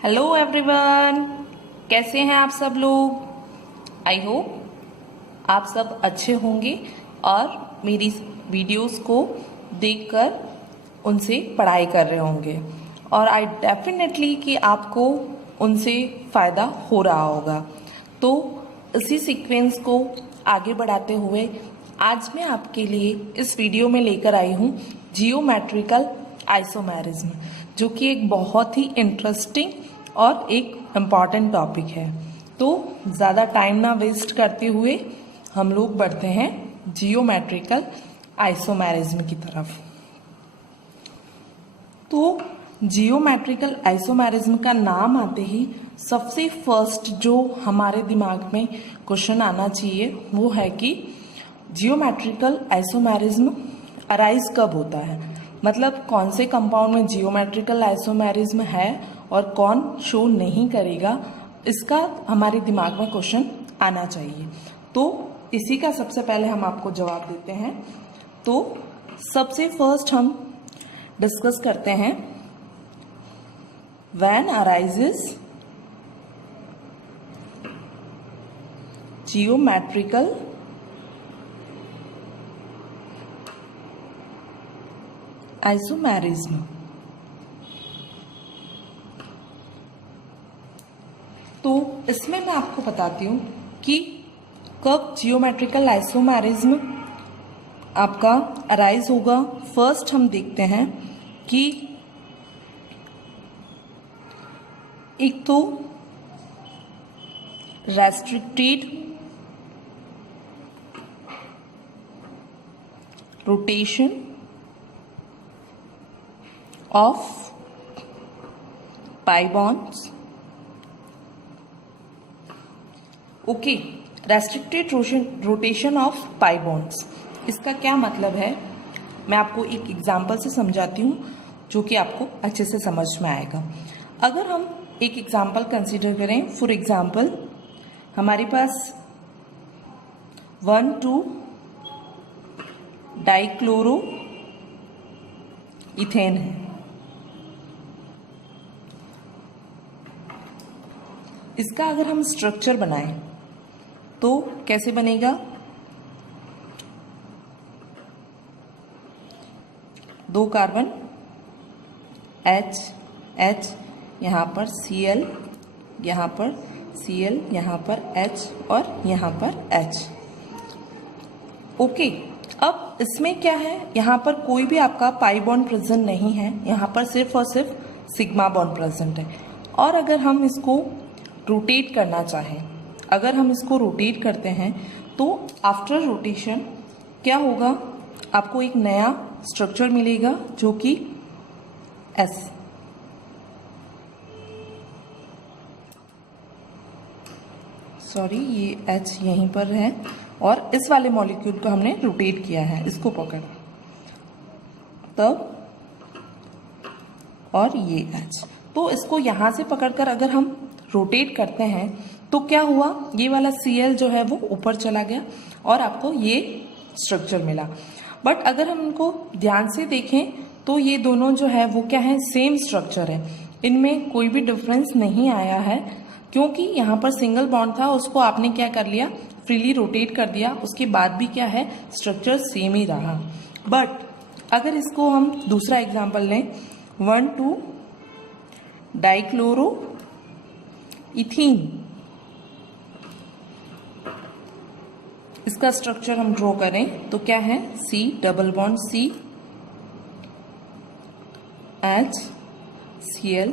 Hello everyone, कैसे हैं आप सब लोग। आई होप आप सब अच्छे होंगे और मेरी वीडियोस को देखकर उनसे पढ़ाई कर रहे होंगे और आई डेफिनेटली कि आपको उनसे फ़ायदा हो रहा होगा। तो इसी सीक्वेंस को आगे बढ़ाते हुए आज मैं आपके लिए इस वीडियो में लेकर आई हूँ जियोमेट्रिकल आइसोमेरिज्म, जो कि एक बहुत ही इंटरेस्टिंग और एक इम्पॉर्टेंट टॉपिक है। तो ज़्यादा टाइम ना वेस्ट करते हुए हम लोग बढ़ते हैं जियोमेट्रिकल आइसोमेरिज्म की तरफ। तो जियोमेट्रिकल आइसोमेरिज्म का नाम आते ही सबसे फर्स्ट जो हमारे दिमाग में क्वेश्चन आना चाहिए वो है कि जियोमेट्रिकल आइसोमेरिज्म अराइज कब होता है, मतलब कौन से कंपाउंड में जियोमेट्रिकल आइसोमेरिज्म है और कौन शो नहीं करेगा, इसका हमारे दिमाग में क्वेश्चन आना चाहिए। तो इसी का सबसे पहले हम आपको जवाब देते हैं। तो सबसे फर्स्ट हम डिस्कस करते हैं व्हेन अराइजेस जियोमेट्रिकल आइसोमेरिज्म। तो इसमें मैं आपको बताती हूँ कि कब जियोमेट्रिकल आइसोमेरिज्म आपका अराइज होगा। फर्स्ट हम देखते हैं कि एक तो restricted rotation of pi bonds. Okay, restricted rotation of pi bonds, इसका क्या मतलब है मैं आपको एक एग्जांपल से समझाती हूँ जो कि आपको अच्छे से समझ में आएगा। अगर हम एक एग्जांपल कंसीडर करें, फॉर एग्जांपल हमारे पास 1,2 डाइक्लोरो इथेन है। इसका अगर हम स्ट्रक्चर बनाएं तो कैसे बनेगा, 2 कार्बन H, यहाँ पर Cl, यहाँ पर Cl, यहाँ पर H और यहाँ पर H। ओके, अब इसमें क्या है, यहाँ पर कोई भी आपका पाई बॉन्ड प्रेजेंट नहीं है, यहाँ पर सिर्फ और सिर्फ सिग्मा बॉन्ड प्रेजेंट है। और अगर हम इसको रोटेट करना चाहें, अगर हम इसको रोटेट करते हैं तो आफ्टर रोटेशन क्या होगा, आपको एक नया स्ट्रक्चर मिलेगा जो कि S। सॉरी, ये H यहीं पर है और इस वाले मॉलिक्यूल को हमने रोटेट किया है, इसको पकड़ा तब, और ये H। तो इसको यहाँ से पकड़कर अगर हम रोटेट करते हैं तो क्या हुआ, ये वाला Cl जो है वो ऊपर चला गया और आपको ये स्ट्रक्चर मिला। बट अगर हम इनको ध्यान से देखें तो ये दोनों जो है वो क्या है, सेम स्ट्रक्चर है, इनमें कोई भी डिफरेंस नहीं आया है, क्योंकि यहाँ पर सिंगल बॉन्ड था, उसको आपने क्या कर लिया, फ्रीली रोटेट कर दिया, उसके बाद भी क्या है, स्ट्रक्चर सेम ही रहा। बट अगर इसको हम दूसरा एग्जाम्पल लें, 1,2 डाइक्लोरो इथीन, इसका स्ट्रक्चर हम ड्रॉ करें तो क्या है, C double bond C, H, Cl,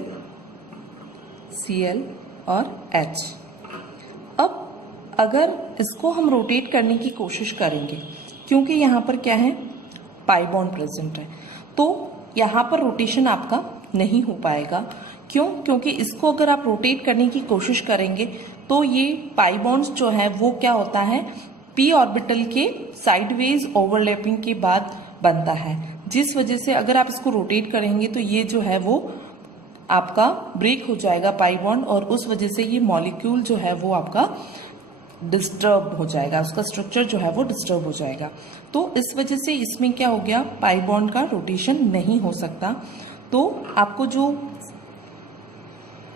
Cl और H। अब अगर इसको हम रोटेट करने की कोशिश करेंगे, क्योंकि यहाँ पर क्या है, पाई बॉन्ड प्रेजेंट है, तो यहाँ पर रोटेशन आपका नहीं हो पाएगा। क्यों, क्योंकि इसको अगर आप रोटेट करने की कोशिश करेंगे तो ये पाई बॉन्ड्स जो है वो क्या होता है, p ऑर्बिटल के साइडवेज ओवरलैपिंग के बाद बनता है, जिस वजह से अगर आप इसको रोटेट करेंगे तो ये जो है वो आपका ब्रेक हो जाएगा पाई बॉन्ड, और उस वजह से ये मॉलिक्यूल जो है वो आपका डिस्टर्ब हो जाएगा, उसका स्ट्रक्चर जो है वो डिस्टर्ब हो जाएगा। तो इस वजह से इसमें क्या हो गया, पाई बॉन्ड का रोटेशन नहीं हो सकता। तो आपको जो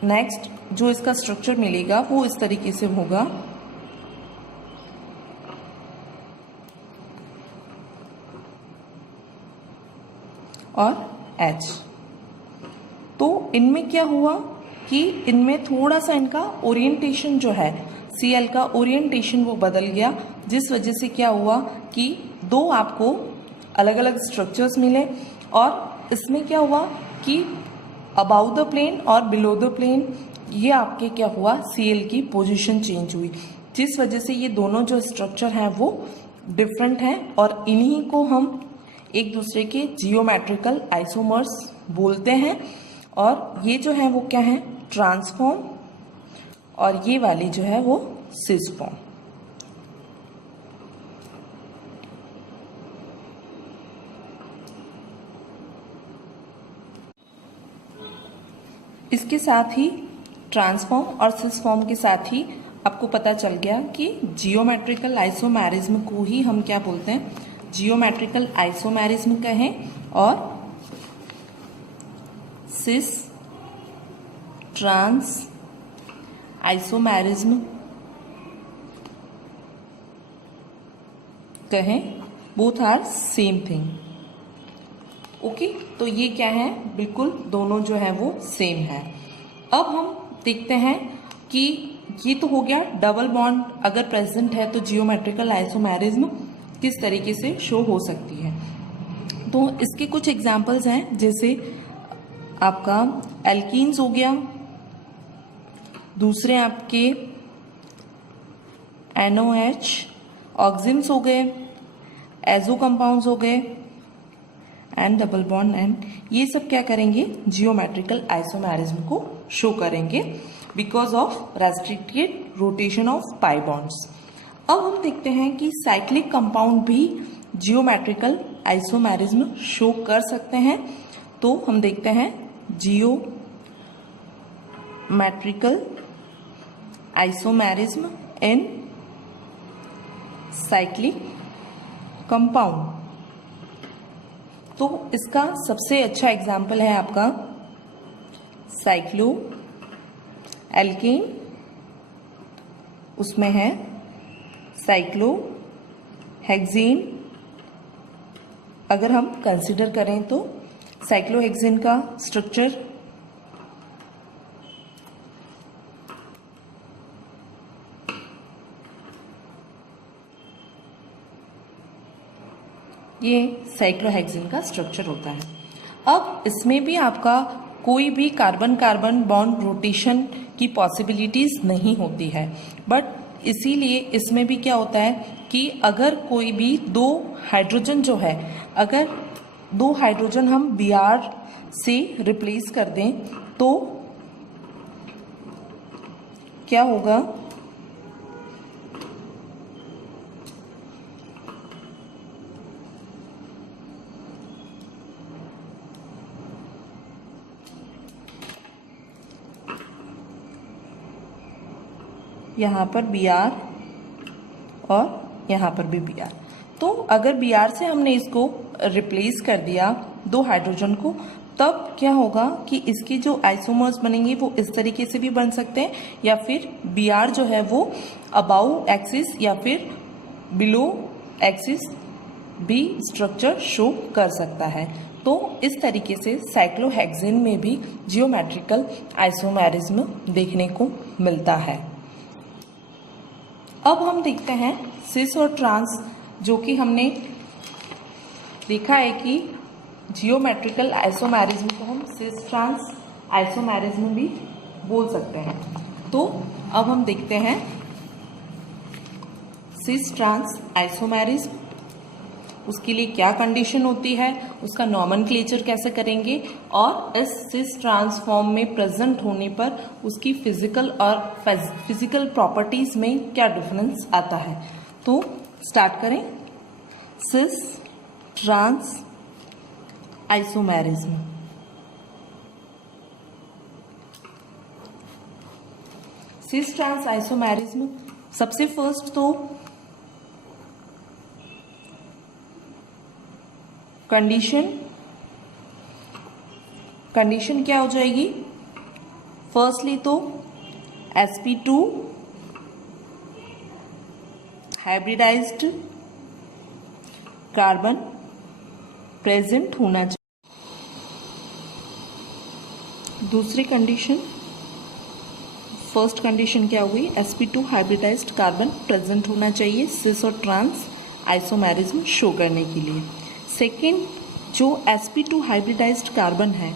नेक्स्ट जो इसका स्ट्रक्चर मिलेगा वो इस तरीके से होगा। और H। तो इनमें क्या हुआ कि इनमें थोड़ा सा इनका ओरिएंटेशन जो है, Cl का ओरिएंटेशन वो बदल गया, जिस वजह से क्या हुआ कि दो आपको अलग अलग स्ट्रक्चर्स मिले। और इसमें क्या हुआ कि अबाउ द प्लेन और बिलो द प्लेन ये आपके क्या हुआ, Cl की पोजीशन चेंज हुई, जिस वजह से ये दोनों जो स्ट्रक्चर हैं वो डिफरेंट हैं। और इन्हीं को हम एक दूसरे के जियोमेट्रिकल आइसोमर्स बोलते हैं। और ये जो है वो क्या है, ट्रांसफॉर्म, और ये वाली जो है वो सिस फॉर्म। इसके साथ ही ट्रांसफॉर्म और सिस फॉर्म के साथ ही आपको पता चल गया कि जियोमेट्रिकल आइसोमेरिज्म को ही हम क्या बोलते हैं, जियोमेट्रिकल आइसोमेरिज्म कहें और सिस ट्रांस आइसोमेरिज्म कहें, both are same thing. Okay, तो ये क्या है, बिल्कुल दोनों जो है वो सेम है। अब हम देखते हैं कि ये तो हो गया डबल बॉन्ड अगर प्रेजेंट है तो जियोमेट्रिकल आइसोमेरिज्म किस तरीके से शो हो सकती है। तो इसके कुछ एग्जांपल्स हैं, जैसे आपका एल्कीन्स हो गया, दूसरे आपके NOH, ऑक्सिन्स हो गए, एजो कंपाउंड्स हो गए एंड डबल बॉन्ड एंड, ये सब क्या करेंगे, जियोमेट्रिकल आइसोमेरिज्म को शो करेंगे because of restricted rotation of pi bonds. अब हम देखते हैं कि साइक्लिक कंपाउंड भी जियोमेट्रिकल आइसोमेरिज्म शो कर सकते हैं। तो हम देखते हैं geometrical isomerism in cyclic compound. तो इसका सबसे अच्छा एग्जाम्पल है आपका साइक्लो एल्केन, उसमें है साइक्लोहेक्सेन। अगर हम कंसिडर करें तो साइक्लोहेक्सेन का स्ट्रक्चर ये साइक्लोहेक्सेन का स्ट्रक्चर होता है। अब इसमें भी आपका कोई भी कार्बन कार्बन बॉन्ड रोटेशन की पॉसिबिलिटीज नहीं होती है, बट इसीलिए इसमें भी क्या होता है कि अगर कोई भी दो हाइड्रोजन जो है, अगर दो हाइड्रोजन हम Br से रिप्लेस कर दें तो क्या होगा, यहाँ पर Br और यहाँ पर भी Br। तो अगर Br से हमने इसको रिप्लेस कर दिया दो हाइड्रोजन को, तब क्या होगा कि इसके जो आइसोमर्स बनेंगे वो इस तरीके से भी बन सकते हैं, या फिर Br जो है वो अबाउ एक्सिस या फिर बिलो एक्सिस भी स्ट्रक्चर शो कर सकता है। तो इस तरीके से साइक्लोहेक्सेन में भी जियोमेट्रिकल आइसोमेरिज्म देखने को मिलता है। अब हम देखते हैं सिस और ट्रांस, जो कि हमने देखा है कि जियोमेट्रिकल आइसोमेरिज्म को हम सिस ट्रांस आइसोमेरिज्म भी बोल सकते हैं। तो अब हम देखते हैं सिस ट्रांस आइसोमेरिज्म, उसके लिए क्या कंडीशन होती है, उसका नॉमेनक्लेचर कैसे करेंगे, और इस सिस ट्रांसफॉर्म में प्रेजेंट होने पर उसकी फिजिकल और फिजिकल प्रॉपर्टीज में क्या डिफरेंस आता है। तो स्टार्ट करें। Cis trans isomerism, cis trans isomerism, सबसे फर्स्ट तो कंडीशन क्या हो जाएगी, फर्स्टली तो sp2 हाइब्रिडाइज्ड कार्बन प्रेजेंट होना चाहिए। दूसरी कंडीशन, फर्स्ट कंडीशन क्या हुई, sp2 हाइब्रिडाइज्ड कार्बन प्रेजेंट होना चाहिए सिस और ट्रांस आइसोमेरिज्म शो करने के लिए। सेकेंड, जो sp2 हाइब्रिडाइज्ड कार्बन है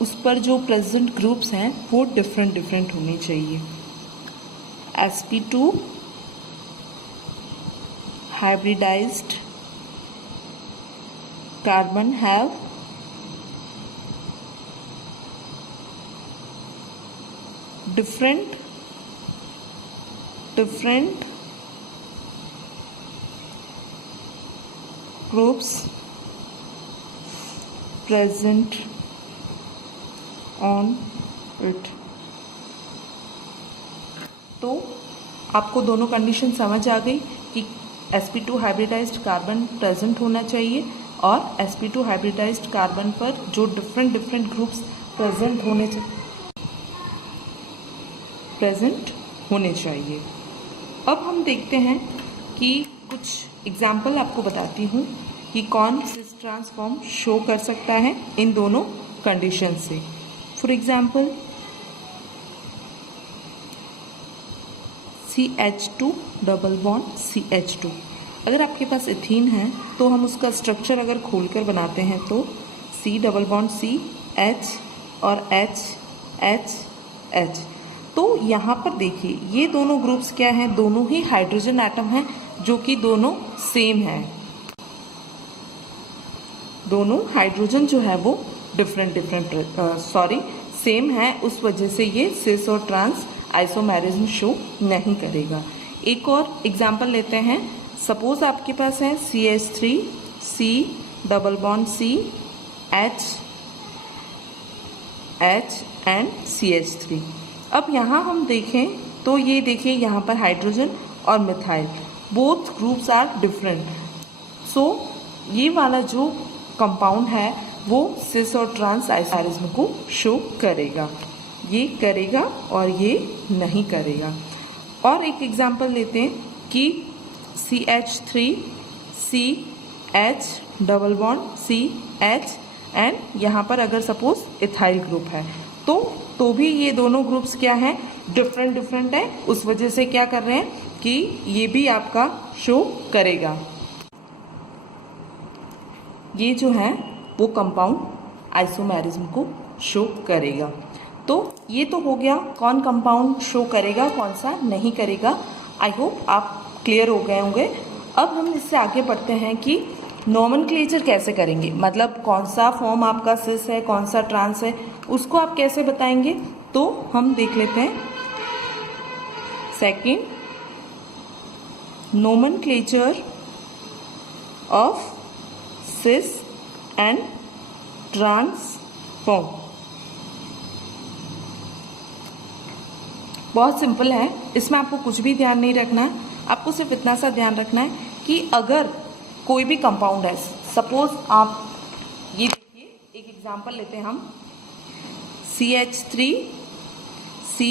उस पर जो प्रेजेंट ग्रुप्स हैं वो डिफरेंट होने चाहिए। sp2 hybridized carbon have different groups present on it। तो आपको दोनों कंडीशन समझ आ गई कि sp2 हाइब्रिडाइज्ड कार्बन प्रेजेंट होना चाहिए और sp2 हाइब्रिडाइज्ड कार्बन पर जो डिफरेंट ग्रुप्स प्रेजेंट होने चाहिए। अब हम देखते हैं कि कुछ एग्जाम्पल आपको बताती हूँ कि कौन सिस ट्रांसफॉर्म शो कर सकता है इन दोनों कंडीशन से। For example CH2 double bond CH2, अगर आपके पास एथीन है तो हम उसका स्ट्रक्चर अगर खोलकर बनाते हैं तो C double bond C H और H H H। तो यहाँ पर देखिए ये दोनों ग्रुप्स क्या हैं, दोनों ही हाइड्रोजन एटम हैं जो कि दोनों सेम हैं। दोनों हाइड्रोजन जो है वो सेम है, उस वजह से ये सिस और ट्रांस आइसोमेरिज्म शो नहीं करेगा। एक और एग्जाम्पल लेते हैं। सपोज आपके पास है CH3 C double bond C H H and CH3। अब यहाँ हम देखें तो ये देखिए यहाँ पर हाइड्रोजन और methyl both groups are different. So ये वाला जो कंपाउंड है वो सिस और ट्रांस आइसोमेरिज्म को शो करेगा, ये करेगा और ये नहीं करेगा। और एक एग्जांपल लेते हैं कि CH3 C H double bond C H and यहाँ पर अगर सपोज इथाइल ग्रुप है तो भी ये दोनों ग्रुप्स क्या हैं, डिफरेंट है, उस वजह से क्या कर रहे हैं कि ये भी आपका शो करेगा। ये जो है वो कंपाउंड आइसोमेरिज्म को शो करेगा। तो ये तो हो गया कौन कंपाउंड शो करेगा कौन सा नहीं करेगा। आई होप आप क्लियर हो गए होंगे। अब हम इससे आगे बढ़ते हैं कि नोमेनक्लेचर कैसे करेंगे, मतलब कौन सा फॉर्म आपका सिस है कौन सा ट्रांस है उसको आप कैसे बताएंगे। तो हम देख लेते हैं second, nomenclature of cis and trans form. बहुत सिंपल है, इसमें आपको कुछ भी ध्यान नहीं रखना है, आपको सिर्फ इतना सा ध्यान रखना है कि अगर कोई भी कंपाउंड है, सपोज आप ये देखिए एक एग्जांपल लेते हैं हम CH3 C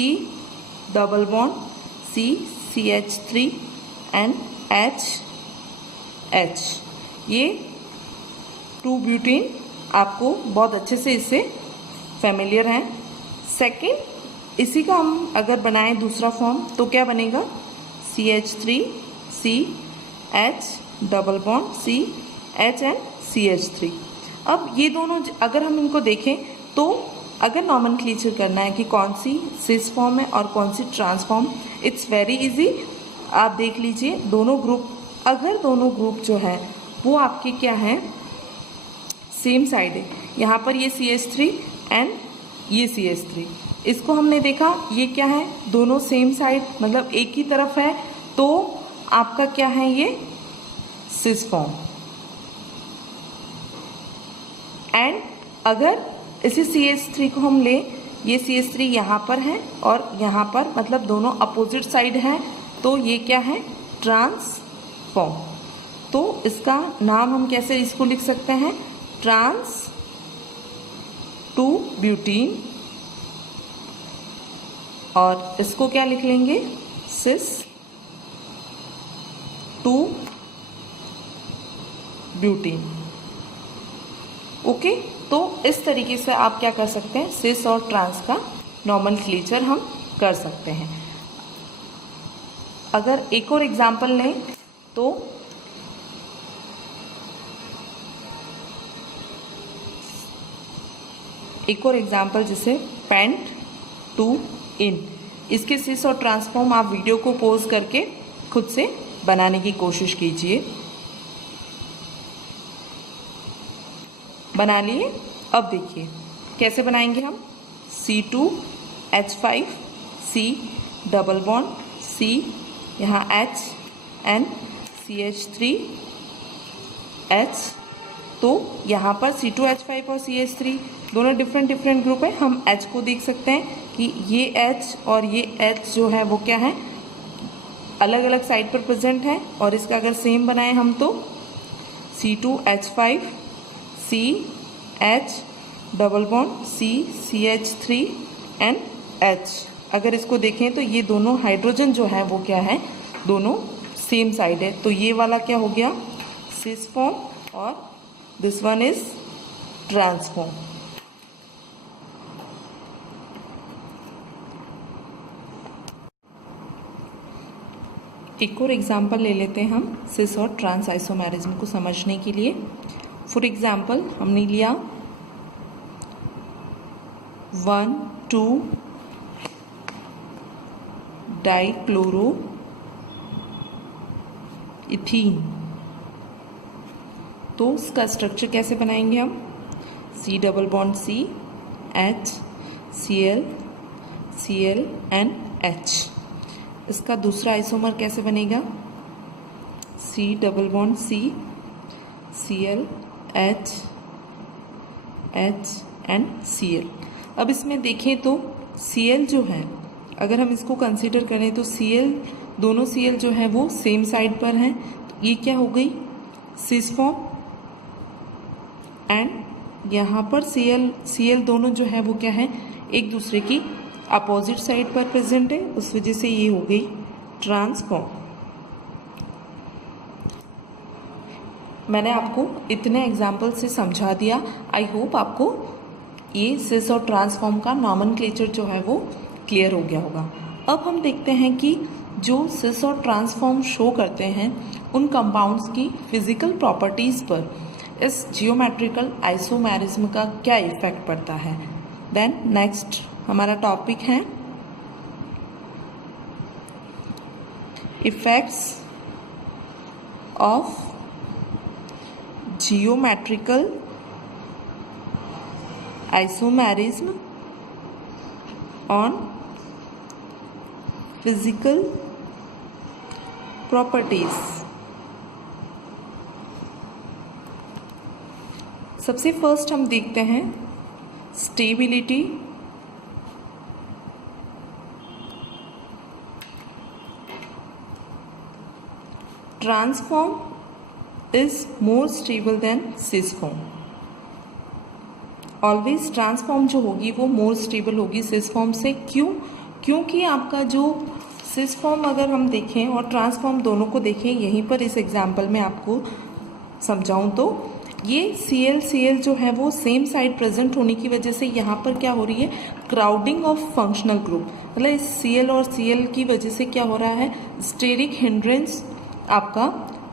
double bond C CH3 and H H, ये 2 ब्यूटेन आपको बहुत अच्छे से इससे फेमिलियर हैं। सेकेंड, इसी का हम अगर बनाएं दूसरा फॉर्म तो क्या बनेगा CH3 C H double bond C H and CH3। अब ये दोनों अगर हम इनको देखें तो अगर नॉमेनक्लेचर करना है कि कौन सी सिस फॉर्म है और कौन सी trans form, it's very easy. आप देख लीजिए दोनों ग्रुप, अगर दोनों ग्रुप जो है वो आपके क्या हैं सेम साइड है, यहाँ पर ये CH3 एंड ये CH3, इसको हमने देखा ये क्या है दोनों सेम साइड मतलब एक ही तरफ है, तो आपका क्या है ये सिस फॉर्म। एंड अगर इसी CH3 को हम लें, ये CH3 यहाँ पर है और यहाँ पर मतलब दोनों अपोजिट साइड हैं, तो ये क्या है ट्रांस फॉर्म। तो इसका नाम हम कैसे इसको लिख सकते हैं, ट्रांस 2 ब्यूटीन और इसको क्या लिख लेंगे, सिस 2 ब्यूटीन। ओके, तो इस तरीके से आप क्या कर सकते हैं, सिस और ट्रांस का नॉमेनक्लेचर हम कर सकते हैं। अगर एक और एग्जाम्पल लें तो एक और एग्जाम्पल जैसे पेंट टू इन, इसके सिस और ट्रांसफॉर्म आप वीडियो को पॉज करके खुद से बनाने की कोशिश कीजिए। बना लिए। अब देखिए कैसे बनाएंगे हम, C2H5 C double bond C, यहाँ H N CH3H। तो यहाँ पर C2H5 और CH3 दोनों डिफरेंट ग्रुप है। हम H को देख सकते हैं कि ये H और ये H जो है वो क्या है, अलग अलग साइड पर प्रेजेंट है। और इसका अगर सेम बनाए हम तो C2H5 C H double bond C CH3 H। अगर इसको देखें तो ये दोनों हाइड्रोजन जो है वो क्या है, दोनों सेम साइड है। तो ये वाला क्या हो गया, सिस फॉर्म, और दिस वन इज ट्रांसफॉर्म। एक और एग्जाम्पल ले लेते हैं हम सिस और ट्रांस आइसोमेरिज्म को समझने के लिए। फॉर एग्जाम्पल हमने लिया 1,2 डाइक्लोरो इथीन। तो इसका स्ट्रक्चर कैसे बनाएंगे हम, C double bond C H Cl Cl and H। इसका दूसरा आइसोमर कैसे बनेगा, C double bond C Cl H H and Cl। अब इसमें देखें तो Cl जो है, अगर हम इसको कंसीडर करें तो Cl, दोनों Cl जो है वो सेम साइड पर हैं। ये क्या हो गई, सिस फॉर्म, एंड यहाँ पर Cl दोनों जो है वो क्या है, एक दूसरे की अपोजिट साइड पर प्रेजेंट है। उस वजह से ये हो गई ट्रांसफॉर्म। मैंने आपको इतने एग्जाम्पल से समझा दिया। आई होप आपको ये सिस और ट्रांसफॉर्म का नॉमेनक्लेचर जो है वो क्लियर हो गया होगा। अब हम देखते हैं कि जो सिस और ट्रांसफॉर्म शो करते हैं उन कंपाउंड्स की फिजिकल प्रॉपर्टीज़ पर इस जियोमेट्रिकल आइसोमेरिज्म का क्या इफेक्ट पड़ता है। देन नेक्स्ट हमारा टॉपिक है effects of geometrical isomerism on physical properties. सबसे फर्स्ट हम देखते हैं stability trans form is more stable than cis form. Always trans form जो होगी वो मोर स्टेबल होगी सिस फॉर्म से। क्यों? क्योंकि आपका जो सिस फॉर्म अगर हम देखें और ट्रांसफॉर्म दोनों को देखें, यहीं पर इस एग्जाम्पल में आपको समझाऊं तो ये Cl जो है वो सेम साइड प्रेजेंट होने की वजह से यहाँ पर क्या हो रही है, क्राउडिंग ऑफ फंक्शनल ग्रुप। मतलब इस Cl और Cl की वजह से क्या हो रहा है, स्टेरिक हिंड्रेंस आपका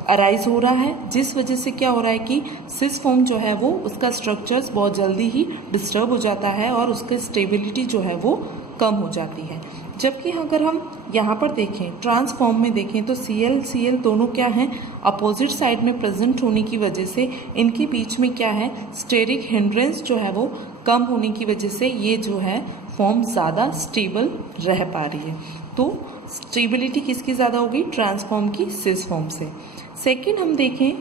अराइज हो रहा है, जिस वजह से क्या हो रहा है कि सिस फॉर्म जो है वो उसका स्ट्रक्चर्स बहुत जल्दी ही डिस्टर्ब हो जाता है और उसकी स्टेबिलिटी जो है वो कम हो जाती है। जबकि अगर हम यहाँ पर देखें ट्रांसफॉर्म में देखें तो Cl दोनों क्या हैं, अपोजिट साइड में प्रेजेंट होने की वजह से इनके बीच में क्या है, स्टेरिक हिंड्रेंस जो है वो कम होने की वजह से ये जो है फॉर्म ज़्यादा स्टेबल रह पा रही है। तो स्टेबिलिटी किसकी ज़्यादा होगी, ट्रांसफॉर्म की सिस फॉर्म से। सेकेंड हम देखें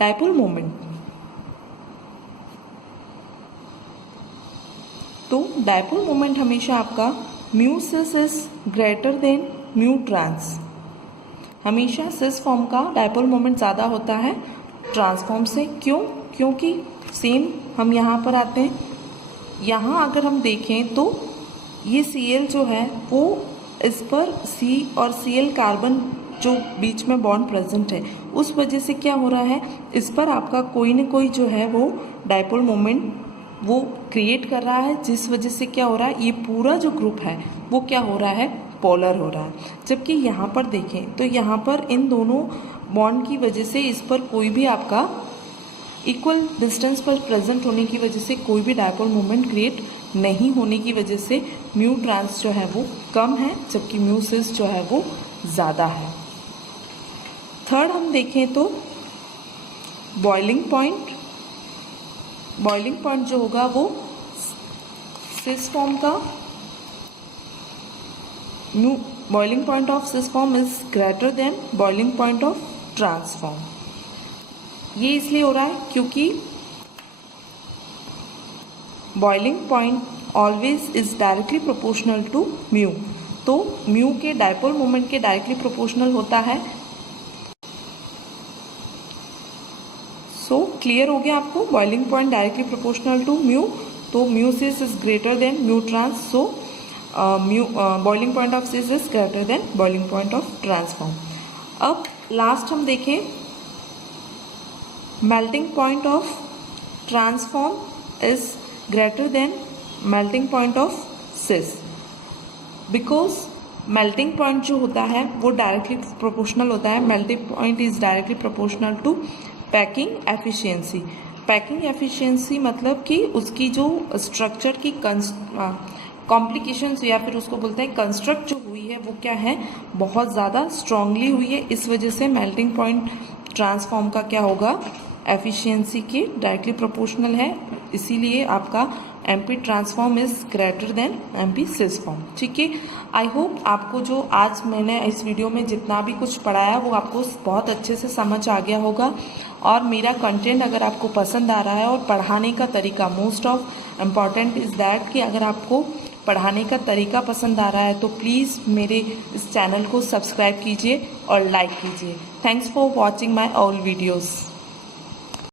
डाइपोल मोमेंट। तो डाइपोल मोमेंट हमेशा आपका mu cis is greater than mu trans. हमेशा सिस फॉर्म का डाइपोल मोमेंट ज़्यादा होता है ट्रांसफॉर्म से। क्यों? क्योंकि सेम हम यहाँ पर आते हैं, यहाँ अगर हम देखें तो ये Cl जो है वो इस पर C और Cl कार्बन जो बीच में बॉन्ड प्रेजेंट है उस वजह से क्या हो रहा है, इस पर आपका कोई ना कोई जो है वो डायपोल मोमेंट वो क्रिएट कर रहा है, जिस वजह से क्या हो रहा है, ये पूरा जो ग्रुप है वो क्या हो रहा है, पोलर हो रहा है। जबकि यहाँ पर देखें तो यहाँ पर इन दोनों बॉन्ड की वजह से इस पर कोई भी आपका इक्वल डिस्टेंस पर प्रेजेंट होने की वजह से कोई भी डायपोल मोमेंट क्रिएट नहीं होने की वजह से म्यू ट्रांस जो है वो कम है, जबकि म्यू सिस जो है वो ज़्यादा है। थर्ड हम देखें तो बॉइलिंग पॉइंट जो होगा वो सिस फॉर्म का mu boiling point of cis form is greater than boiling point of trans form. ये इसलिए हो रहा है क्योंकि boiling point always is directly proportional to mu, तो म्यू के डायपोल मोमेंट के डायरेक्टली प्रोपोर्शनल होता है। सो क्लियर हो गया आपको, boiling point directly proportional to mu, तो mu cis is greater than mu trans, so boiling point of cis is greater than boiling point of trans form. अब last हम देखें melting point of trans form is greater than melting point of cis, because melting point जो होता है वो directly proportional होता है, melting point is directly proportional to packing efficiency. Packing efficiency मतलब कि उसकी जो स्ट्रक्चर की कॉम्प्लिकेशंस या फिर उसको बोलते हैं कंस्ट्रक्ट जो हुई है वो क्या है, बहुत ज़्यादा स्ट्रांगली हुई है, इस वजह से मेल्टिंग पॉइंट ट्रांसफॉर्म का क्या होगा, एफिशिएंसी के डायरेक्टली प्रोपोर्शनल है, इसीलिए आपका MP trans form is greater than MP cis form. ठीक है, आई होप आपको जो आज मैंने इस वीडियो में जितना भी कुछ पढ़ाया वो आपको बहुत अच्छे से समझ आ गया होगा, और मेरा कंटेंट अगर आपको पसंद आ रहा है और पढ़ाने का तरीका, most of important is that कि अगर आपको पढ़ाने का तरीका पसंद आ रहा है तो प्लीज़ मेरे इस चैनल को सब्सक्राइब कीजिए और लाइक कीजिए। Thanks for watching my all videos.